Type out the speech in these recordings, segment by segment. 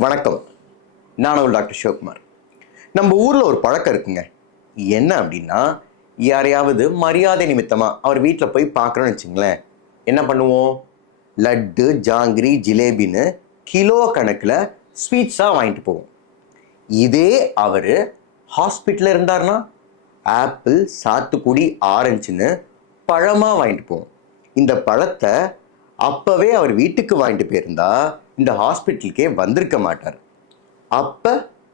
வணக்கம். நான் டாக்டர் சிவகுமார். நம்ம ஊரில் ஒரு பழக்கம் இருக்குங்க. என்ன அப்படின்னா, யாரையாவது மரியாதை நிமித்தமாக அவர் வீட்டில் போய் பார்க்குறோன்னு வச்சுங்களேன், என்ன பண்ணுவோம்? லட்டு, ஜாங்கிரி, ஜிலேபின்னு கிலோ கணக்கில் ஸ்வீட்ஸாக வாங்கிட்டு போவோம். இதே அவர் ஹாஸ்பிட்டலில் இருந்தார்னா, ஆப்பிள், சாத்துக்குடி, ஆரஞ்சுன்னு பழமாக வாங்கிட்டு போவோம். இந்த பழத்தை அப்போவே அவர் வீட்டுக்கு வாங்கிட்டு போயிருந்தா இந்த ஹாஸ்பிட்டலுக்கே வந்திருக்க மாட்டார். அப்போ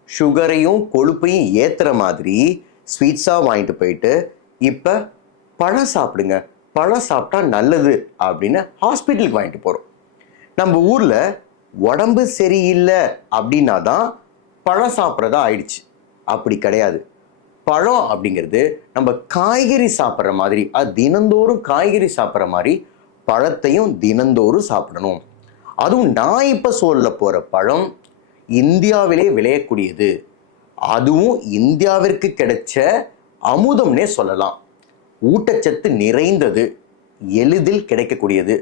சுகரையும் கொழுப்பையும் ஏற்றுற மாதிரி ஸ்வீட்ஸாக வாங்கிட்டு போயிட்டு இப்போ பழம் சாப்பிடுங்க, பழம் சாப்பிட்டா நல்லது அப்படின்னு ஹாஸ்பிட்டலுக்கு வாங்கிட்டு போகிறோம். நம்ம ஊரில் உடம்பு சரியில்லை அப்படின்னா தான் பழம் சாப்பிட்றதா ஆயிடுச்சு. அப்படி கிடையாது. பழம் அப்படிங்கிறது நம்ம காய்கறி சாப்பிட்ற மாதிரி, அது தினந்தோறும் காய்கறி சாப்பிட்ற மாதிரி பழத்தையும் தினந்தோறும் சாப்பிடணும். அதுவும் நான் இப்போ சொல்ல போகிற பழம் இந்தியாவிலே விளையக்கூடியது. அதுவும் இந்தியாவிற்கு கிடைச்ச அமுதம்னே சொல்லலாம். ஊட்டச்சத்து நிறைந்தது, எளிதில் கிடைக்கக்கூடியது,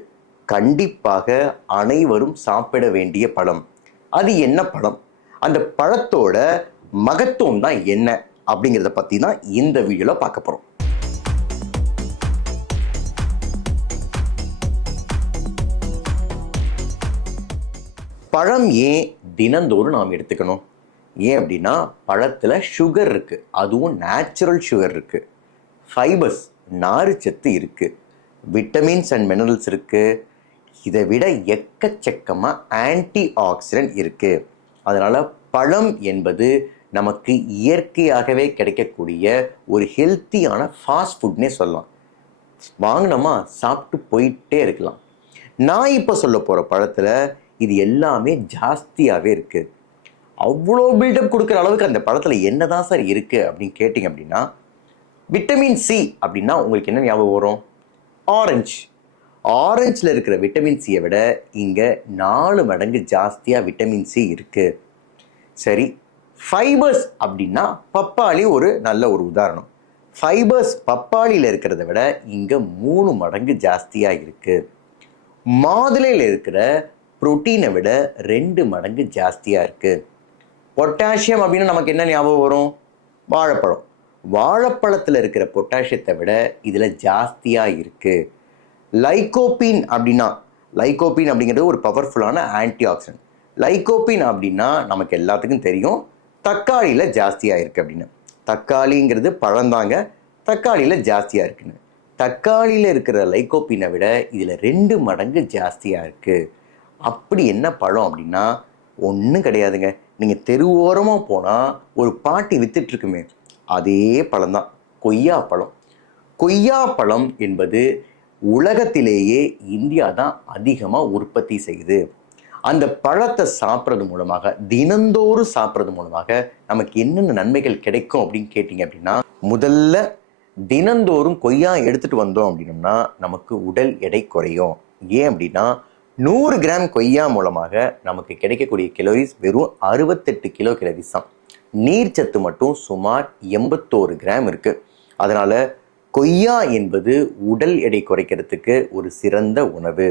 கண்டிப்பாக அனைவரும் சாப்பிட வேண்டிய பழம். அது என்ன பழம்? அந்த பழத்தோட மகத்துவம் தான் என்ன அப்படிங்கிறத பற்றி தான் இந்த வீடியோவில் பார்க்க போகிறோம். பழம் ஏன் தினந்தோறும் நாம் எடுத்துக்கணும்? ஏன் அப்படின்னா, பழத்தில் சுகர் இருக்குது, அதுவும் நேச்சுரல் சுகர் இருக்குது, ஃபைபர்ஸ், நார்ச்சத்து இருக்குது, விட்டமின்ஸ் அண்ட் மினரல்ஸ் இருக்குது, இதை விட எக்கச்சக்கமாக ஆன்டி ஆக்சிடென்ட் இருக்குது. அதனால் பழம் என்பது நமக்கு இயற்கையாகவே கிடைக்கக்கூடிய ஒரு ஹெல்த்தியான ஃபாஸ்ட் ஃபுட்னே சொல்லலாம். வாங்கினோமா சாப்பிட்டு போயிட்டே இருக்கலாம். நான் இப்போ சொல்ல போகிற பழத்தில் இது எல்லாமே ஜாஸ்தியாகவே இருக்குது. அவ்வளோ பில்டப் கொடுக்குற அளவுக்கு அந்த பழத்தில் என்ன தான் சார் இருக்குது அப்படின்னு கேட்டிங்க அப்படின்னா, விட்டமின் சி அப்படின்னா உங்களுக்கு என்ன ஞாபகம் வரும்? ஆரஞ்சு. ஆரஞ்சில் இருக்கிற விட்டமின் சியை விட இங்கே 4 மடங்கு ஜாஸ்தியாக விட்டமின் சி இருக்குது. சரி, ஃபைபர்ஸ் அப்படின்னா பப்பாளி ஒரு நல்ல ஒரு உதாரணம். ஃபைபர்ஸ் பப்பாளியில் இருக்கிறத விட இங்கே 3 மடங்கு ஜாஸ்தியாக இருக்குது. மாதுளையில் இருக்கிற புரோட்டீனை விட 2 மடங்கு ஜாஸ்தியாக இருக்குது. பொட்டாசியம் அப்படின்னா நமக்கு என்ன ஞாபகம் வரும்? வாழைப்பழம். வாழைப்பழத்தில் இருக்கிற பொட்டாசியத்தை விட இதில் ஜாஸ்தியாக இருக்குது. லைகோபீன் அப்படிங்கிறது ஒரு பவர்ஃபுல்லான ஆன்டி ஆக்சிடென்ட். லைகோபீன் அப்படின்னா நமக்கு எல்லாத்துக்கும் தெரியும், தக்காளியில் ஜாஸ்தியாக இருக்குது அப்படின்னு. தக்காளிங்கிறது பழந்தாங்க, தக்காளியில் ஜாஸ்தியாக இருக்குன்னு. தக்காளியில் இருக்கிற லைகோபீனை விட இதில் 2 மடங்கு ஜாஸ்தியாக இருக்குது. அப்படி என்ன பழம் அப்படின்னா ஒன்றும் கிடையாதுங்க. நீங்கள் தெருவோரமாக போனால் ஒரு பாட்டி வித்துட்ருக்குமே, அதே பழம்தான், கொய்யாப்பழம். கொய்யாப்பழம் என்பது உலகத்திலேயே இந்தியா தான் அதிகமாக உற்பத்தி செய்யுது. அந்த பழத்தை சாப்பிட்றது மூலமாக, தினந்தோறும் சாப்பிட்றது மூலமாக நமக்கு என்னென்ன நன்மைகள் கிடைக்கும் அப்படின்னு கேட்டிங்க அப்படின்னா, முதல்ல தினந்தோறும் கொய்யா எடுத்துகிட்டு வந்தோம் அப்படின்னோம்னா நமக்கு உடல் எடை குறையும். ஏன் அப்படின்னா 100 கிராம் கொய்யா மூலமாக நமக்கு கிடைக்கக்கூடிய கலோரிஸ் வெறும் 68 கிலோ கலோரிஸ் தான். நீர்ச்சத்து மட்டும் சுமார் 81 கிராம் இருக்குது. அதனால் கொய்யா என்பது உடல் எடை குறைக்கிறதுக்கு ஒரு சிறந்த உணவு.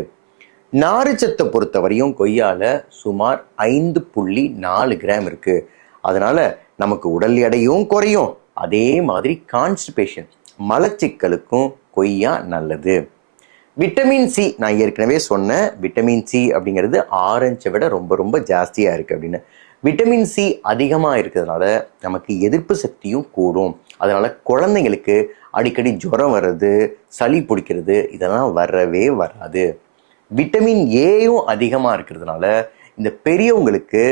நார்ச்சத்தை பொறுத்தவரையும் கொய்யாவில் சுமார் 5.4 கிராம் இருக்குது. அதனால் நமக்கு உடல் எடையும் குறையும். அதே மாதிரி கான்ஸ்டிபேஷன், மலச்சிக்கலுக்கும் கொய்யா நல்லது. விட்டமின் சி, நான் ஏற்கனவே சொன்னேன், விட்டமின் சி அப்படிங்கிறது ஆரஞ்சை விட ரொம்ப ரொம்ப ஜாஸ்தியாக இருக்குது அப்படின்னு. விட்டமின் சி அதிகமாக இருக்கிறதுனால நமக்கு எதிர்ப்பு சக்தியும் கூடும். அதனால் குழந்தைங்களுக்கு அடிக்கடி ஜுரம் வர்றது, சளி பிடிக்கிறது இதெல்லாம் வரவே வராது. விட்டமின் ஏயும் அதிகமாக இருக்கிறதுனால இந்த பெரியவங்களுக்கு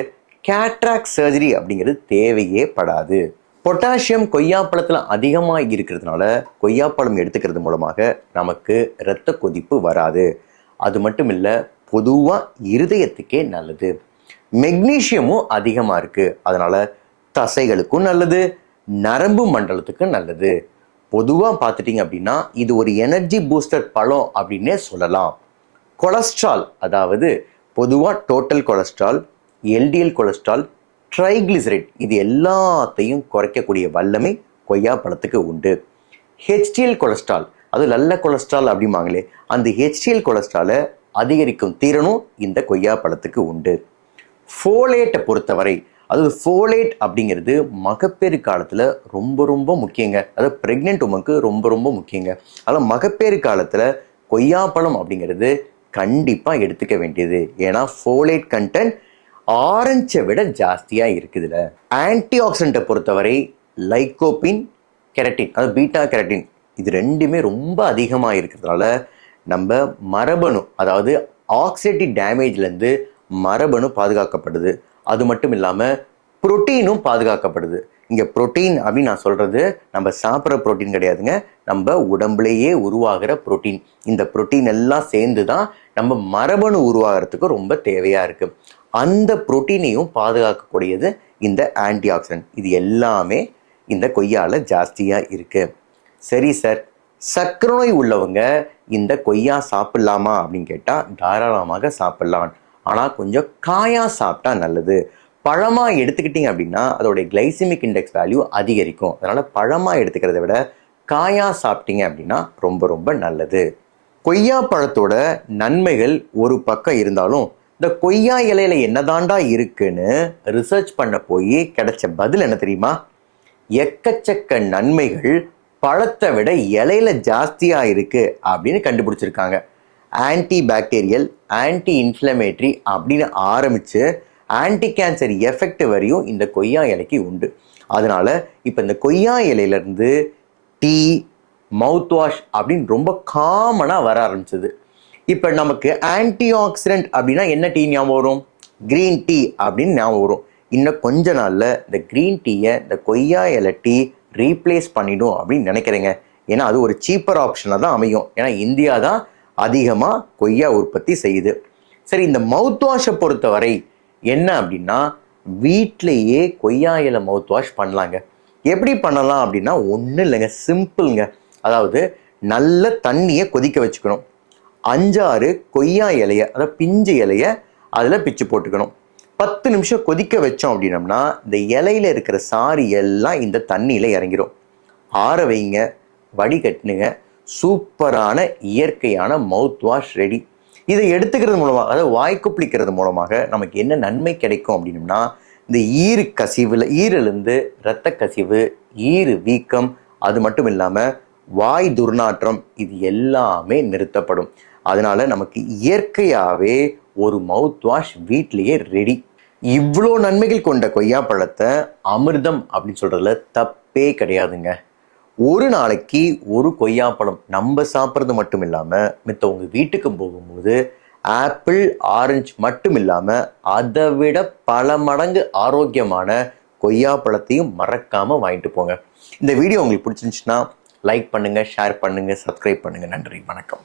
கேட்ராக்ட் சர்ஜரி அப்படிங்கிறது தேவையே படாது. பொட்டாசியம் கொய்யாப்பழத்தில் அதிகமாக இருக்கிறதுனால கொய்யாப்பழம் எடுத்துக்கிறது மூலமாக நமக்கு இரத்த கொதிப்பு வராது. அது மட்டும் இல்லை, பொதுவாக இருதயத்துக்கே நல்லது. மெக்னீஷியமும் அதிகமாக இருக்குது. அதனால் தசைகளுக்கும் நல்லது, நரம்பு மண்டலத்துக்கும் நல்லது. பொதுவாக பார்த்துட்டிங்க அப்படின்னா இது ஒரு எனர்ஜி பூஸ்டர் பழம் அப்படின்னே சொல்லலாம். கொலஸ்ட்ரால், அதாவது பொதுவாக total cholesterol, LDL cholesterol, triglyceride, இது எல்லாத்தையும் குறைக்கக்கூடிய வல்லமை கொய்யா பழத்துக்கு உண்டு. ஹெச்டிஎல் கொலஸ்ட்ரால், அது நல்ல கொலஸ்ட்ரால் அப்படிம்பாங்களே, அந்த ஹெச்டிஎல் கொலஸ்ட்ராலை அதிகரிக்கும் திறனும் இந்த கொய்யா பழத்துக்கு உண்டு. ஃபோலேட்டை பொறுத்தவரை, அதாவது ஃபோலேட் அப்படிங்கிறது மகப்பேறு காலத்தில் ரொம்ப ரொம்ப முக்கியங்க. அதாவது ப்ரெக்னென்ட் உமனுக்கு ரொம்ப ரொம்ப முக்கியங்க. அதாவது மகப்பேறு காலத்தில் கொய்யாப்பழம் அப்படிங்கிறது கண்டிப்பாக எடுத்துக்க வேண்டியது. ஏன்னா ஃபோலேட் கண்டென்ட் ஆரஞ்சை விட ஜாஸ்தியாக இருக்குதுல. ஆன்டி ஆக்சிடென்ட்டை பொறுத்தவரை லைக்கோபின், கெரட்டின், அதாவது பீட்டா கெரட்டின், இது ரெண்டுமே ரொம்ப அதிகமாக இருக்கிறதுனால நம்ம மரபணு, அதாவது ஆக்சிடேட்டிவ் டேமேஜ்லேருந்து மரபணு பாதுகாக்கப்படுது. அது மட்டும் இல்லாமல் புரோட்டீனும் பாதுகாக்கப்படுது. இங்கே புரோட்டீன் அப்படின்னு நான் சொல்கிறது நம்ம சாப்பிட்ற புரோட்டீன் கிடையாதுங்க, நம்ம உடம்புலேயே உருவாகிற புரோட்டீன். இந்த புரோட்டீன் எல்லாம் சேர்ந்து தான் நம்ம மரபணு உருவாகிறதுக்கு ரொம்ப தேவையாக இருக்குது. அந்த புரோட்டீனையும் பாதுகாக்கக்கூடியது இந்த ஆன்டி ஆக்சிடென்ட். இது எல்லாமே இந்த கொய்யாவில் ஜாஸ்தியாக இருக்குது. சரி சார், சர்க்கரை நோய் உள்ளவங்க இந்த கொய்யா சாப்பிட்லாமா அப்படின்னு கேட்டால் தாராளமாக சாப்பிட்லாம். ஆனால் கொஞ்சம் காயாக சாப்பிட்டா நல்லது. பழமாக எடுத்துக்கிட்டிங்க அப்படின்னா அதோடைய கிளைசிமிக் இண்டெக்ஸ் வேல்யூ அதிகரிக்கும். அதனால் பழமாக எடுத்துக்கிறத விட காயாக சாப்பிட்டீங்க அப்படின்னா ரொம்ப ரொம்ப நல்லது. கொய்யா பழத்தோட நன்மைகள் ஒரு பக்கம் இருந்தாலும் இந்த கொய்யா இலையில என்னதாண்டா இருக்குன்னு ரிசர்ச் பண்ண போய் கிடைச்ச பதில் என்ன தெரியுமா? எக்கச்சக்க நன்மைகள் பழத்தை விட இலையில ஜாஸ்தியா இருக்கு அப்படின்னு கண்டுபிடிச்சிருக்காங்க. ஆன்டி பாக்டீரியல், ஆன்டி இன்ஃப்ளமேட்டரி அப்படின்னு ஆரம்பிச்சு ஆன்டி கேன்சர் எஃபெக்ட் வரையும் இந்த கொய்யா இலைக்கு உண்டு. அதனால இப்போ இந்த கொய்யா இலையிலேருந்து டீ, மவுத் வாஷ் அப்படின்னு ரொம்ப காமனாக வர ஆரம்பிச்சது. இப்போ நமக்கு ஆன்டி ஆக்சிடென்ட் அப்படின்னா என்ன டீ ஞாபகம் வரும்? க்ரீன் டீ அப்படின்னு ஞாபகம் வரும். இன்னும் கொஞ்ச நாளில் இந்த க்ரீன் டீயை இந்த கொய்யா இலை டீ ரீப்ளேஸ் பண்ணிடும் அப்படின்னு நினைக்கிறேங்க. ஏன்னா அது ஒரு சீப்பர் ஆப்ஷனாக தான் அமையும். ஏன்னா இந்தியா தான் அதிகமாக கொய்யா உற்பத்தி செய்யுது. சரி, இந்த மவுத் வாஷை பொறுத்தவரை என்ன அப்படின்னா வீட்டிலேயே கொய்யா இலை மவுத் வாஷ் பண்ணலாங்க. எப்படி பண்ணலாம் அப்படின்னா ஒன்றும் இல்லைங்க, சிம்பிளுங்க. அதாவது நல்ல தண்ணியை கொதிக்க வச்சுக்கணும். 5-6 கொய்யா இலையை, அதாவது பிஞ்சு இலையை அதில் பிச்சு போட்டுக்கணும். 10 நிமிஷம் கொதிக்க வச்சோம் அப்படின்னம்னா இந்த இலையில இருக்கிற சாறு எல்லாம் இந்த தண்ணியில் இறங்கிடும். ஆற வைங்க, வடிகட்டுனுங்க. சூப்பரான இயற்கையான மவுத் வாஷ் ரெடி. இதை எடுத்துக்கிறது மூலமாக, அதாவது வாய்க்குப்பிளிக்கிறது மூலமாக நமக்கு என்ன நன்மை கிடைக்கும் அப்படின்னம்னா இந்த ஈரலிருந்து இரத்த கசிவு, ஈறு வீக்கம், அது மட்டும் இல்லாமல் வாய் துர்நாற்றம், இது எல்லாமே நிறுத்தப்படும். அதனால நமக்கு இயற்கையாகவே ஒரு மவுத் வாஷ் வீட்லேயே ரெடி. இவ்வளோ நன்மைகள் கொண்ட கொய்யா பழத்தை அமிர்தம் அப்படின்னு சொல்கிறதுல தப்பே கிடையாதுங்க. ஒரு நாளைக்கு ஒரு கொய்யாப்பழம் நம்ம சாப்பிட்றது மட்டும் இல்லாமல் மித்த உங்கள் வீட்டுக்கு போகும்போது ஆப்பிள், ஆரஞ்சு மட்டும் இல்லாமல் அதை விட பல மடங்கு ஆரோக்கியமான கொய்யாப்பழத்தையும் மறக்காமல் வாங்கிட்டு போங்க. இந்த வீடியோ உங்களுக்கு பிடிச்சிருந்துச்சுன்னா லைக் பண்ணுங்கள், ஷேர் பண்ணுங்கள், சப்ஸ்கிரைப் பண்ணுங்கள். நன்றி, வணக்கம்.